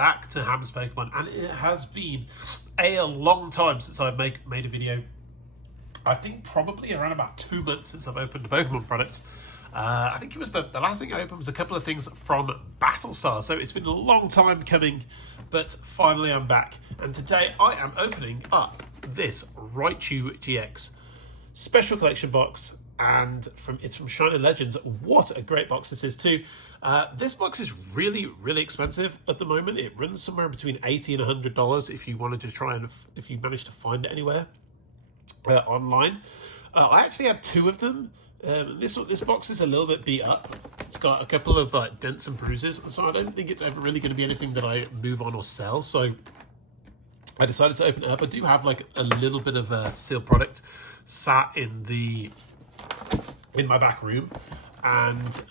back to Ham's Pokemon, and it has been a long time since I've made a video. I think probably around about 2 months since I've opened a Pokemon product. I think it was the last thing I opened was a couple of things from Battlestar, so it's been a long time coming, but finally I'm back. And today I am opening up this Raichu GX special collection box, and it's from Shiny Legends. What a great box this is too. This box is really expensive at the moment. It runs somewhere between $80 and $100 if you wanted to try and if you managed to find it anywhere online. I actually had 2 of them. This box is a little bit beat up. It's got a couple of dents and bruises, so I don't think it's ever really going to be anything that I move on or sell. So I decided to open it up. I do have like a little bit of a sealed product sat in my back room, and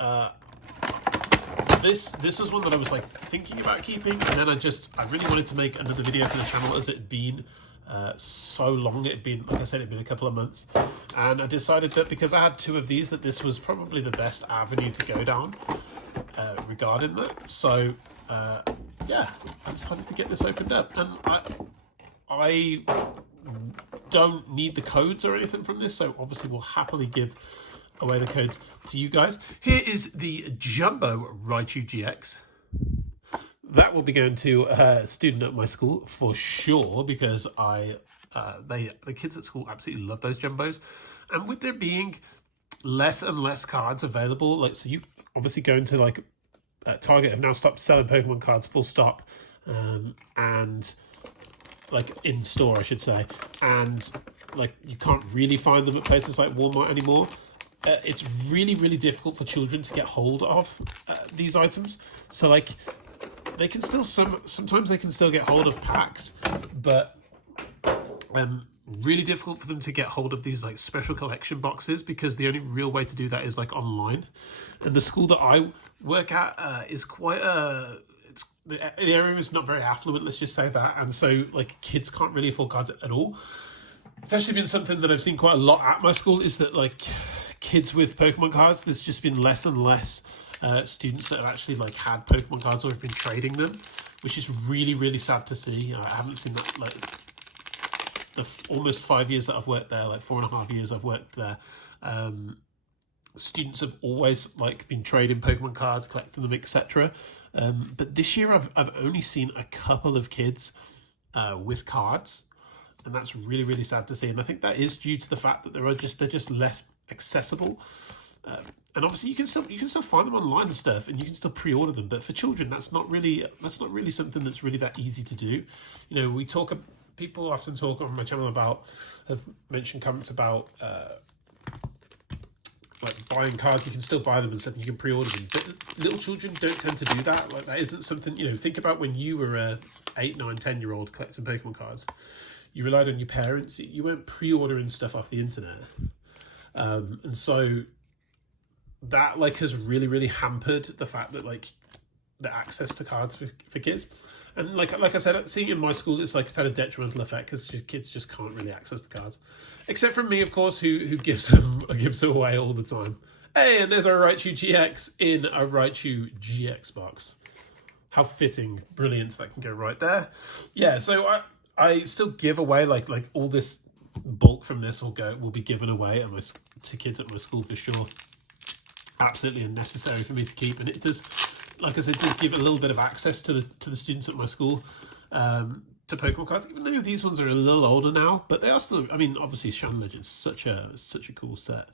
this was one that I was like thinking about keeping, and then I really wanted to make another video for the channel, as it had been so long. It had been, like I said, it had been a couple of months, and I decided that because I had 2 of these, that this was probably the best avenue to go down regarding that. So yeah, I decided to get this opened up, and I don't need the codes or anything from this, so obviously we'll happily give away the codes to you guys. Here is the Jumbo Raichu GX. That will be going to a student at my school for sure, because the kids at school absolutely love those Jumbos. And with there being less and less cards available, like, so you obviously go into like Target have now stopped selling Pokemon cards full stop, and like in store I should say, and like you can't really find them at places like Walmart anymore. It's really difficult for children to get hold of these items. So like they can still sometimes they can still get hold of packs, but really difficult for them to get hold of these like special collection boxes, because the only real way to do that is like online. And the school that I work at is quite the area is not very affluent, let's just say that, and so like kids can't really afford cards at all. It's actually been something that I've seen quite a lot at my school, is that like kids with Pokemon cards, there's just been less and less students that have actually like had Pokemon cards or have been trading them, which is really sad to see. I haven't seen that like the almost 5 years that I've worked there, like 4.5 years I've worked there. Students have always like been trading Pokemon cards, collecting them, etc. But this year I've only seen a couple of kids with cards, and that's really sad to see. And I think that is due to the fact that they're just less accessible. And obviously you can still find them online and stuff, and you can still pre-order them. But for children, that's not really something that's really that easy to do. You know, people often talk on my channel have mentioned comments about like buying cards. You can still buy them and stuff, and you can pre-order them, but little children don't tend to do that. Like, that isn't something, you know, think about when you were a 8, 9, 10-year-old collecting Pokemon cards. You relied on your parents. You weren't pre-ordering stuff off the internet, and so that like has really hampered the fact that like the access to cards for kids. And like I said, seeing in my school, it's had a detrimental effect, because kids just can't really access the cards, except for me, of course, who gives them away all the time. Hey, and there's our Raichu GX in a Raichu GX box. How fitting, brilliant, that can go right there. Yeah, so I still give away like all this bulk from this will be given away to kids at my school for sure. Absolutely unnecessary for me to keep, and it does, like I said, does give a little bit of access to the students at my school to Pokemon cards, even though these ones are a little older now, but they are still, I mean, obviously Shiny Legends is such a cool set.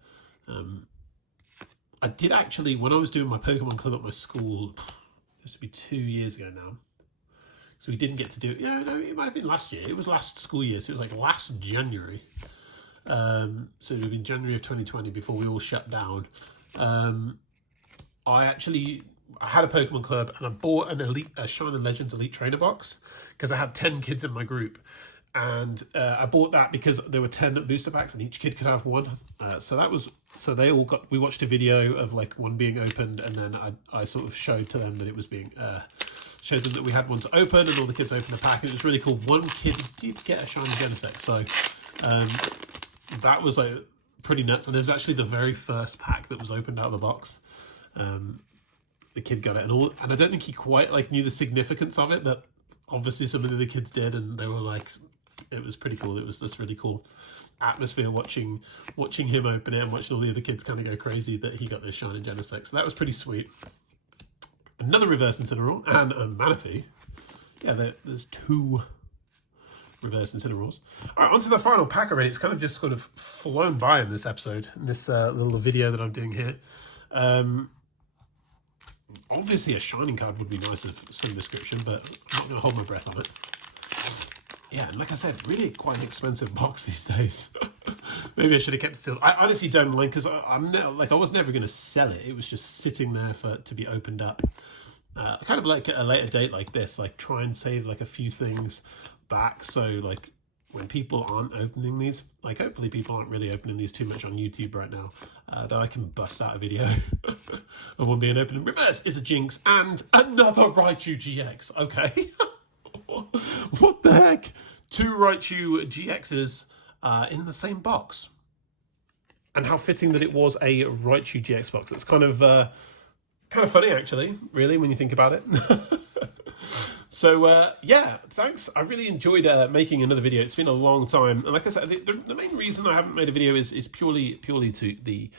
I did actually, when I was doing my Pokemon club at my school, this would be 2 years ago now, so we didn't get to do it. Yeah, no, it might have been last year. It was last school year, so it was like last January. So it would have been January of 2020 before we all shut down. I had a Pokemon club, and I bought a Shiny Legends Elite Trainer box, because I had 10 kids in my group, and I bought that because there were 10 booster packs and each kid could have one. We watched a video of like one being opened, and then I sort of showed to them that it was being showed them that we had one to open, and all the kids opened the pack, and it was really cool. One kid did get a Shiny Genesect, so that was like pretty nuts. And it was actually the very first pack that was opened out of the box. the kid got it and all, and I don't think he quite like knew the significance of it, but obviously some of the other kids did, and they were like, it was pretty cool. It was this really cool atmosphere watching him open it and watching all the other kids kind of go crazy that he got this Shining Genesect. So that was pretty sweet. Another reverse Incineroar and a Manaphy. Yeah, there's 2 reverse Incineroars. All right, on to the final pack already. It's kind of just sort of flown by in this episode, in this little video that I'm doing here. Obviously, a Shining card would be nice of some description, but I'm not going to hold my breath on it. Yeah, and like I said, really quite an expensive box these days. Maybe I should have kept it sealed. I honestly don't mind, because I was never going to sell it. It was just sitting there to be opened up. Kind of like at a later date like this, like try and save like a few things back. So like when people aren't opening these, like hopefully people aren't really opening these too much on YouTube right now, that I can bust out a video of one being opened. Reverse is a Jinx and another Raichu GX. Okay. What the heck? 2 Raichu GXs in the same box. And how fitting that it was a Raichu GX box. It's kind of funny, actually, really, when you think about it. So, yeah, thanks. I really enjoyed making another video. It's been a long time. And like I said, the main reason I haven't made a video is purely to the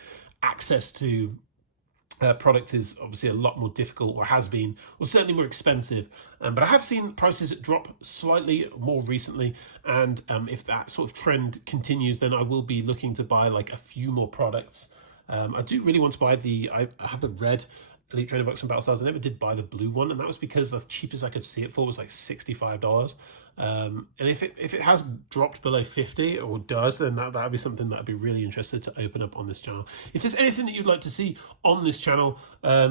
access to product is obviously a lot more difficult, or has been, or certainly more expensive. But I have seen prices drop slightly more recently, and if that sort of trend continues, then I will be looking to buy like a few more products. I do really want to buy I have the red Elite Trainer box from Battle Stars. I never did buy the blue one, and that was because the cheapest I could see it for was like $65. And if it has dropped below 50 or does, then that would be something that I'd be really interested to open up on this channel. If there's anything that you'd like to see on this channel, I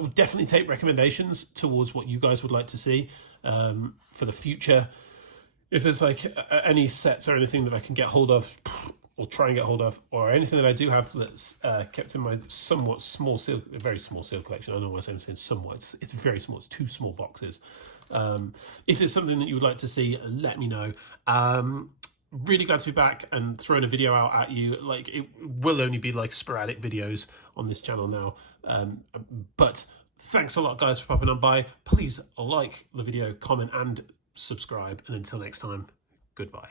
would definitely take recommendations towards what you guys would like to see for the future. If there's like any sets or anything that I can get hold of, or try and get hold of, or anything that I do have that's kept in my somewhat small seal, very small seal collection. I don't know why I'm saying somewhat. It's very small. It's 2 small boxes. If there's something that you would like to see, let me know. Really glad to be back and throwing a video out at you. Like, it will only be like sporadic videos on this channel now. But thanks a lot, guys, for popping on by. Please like the video, comment, and subscribe. And until next time, goodbye.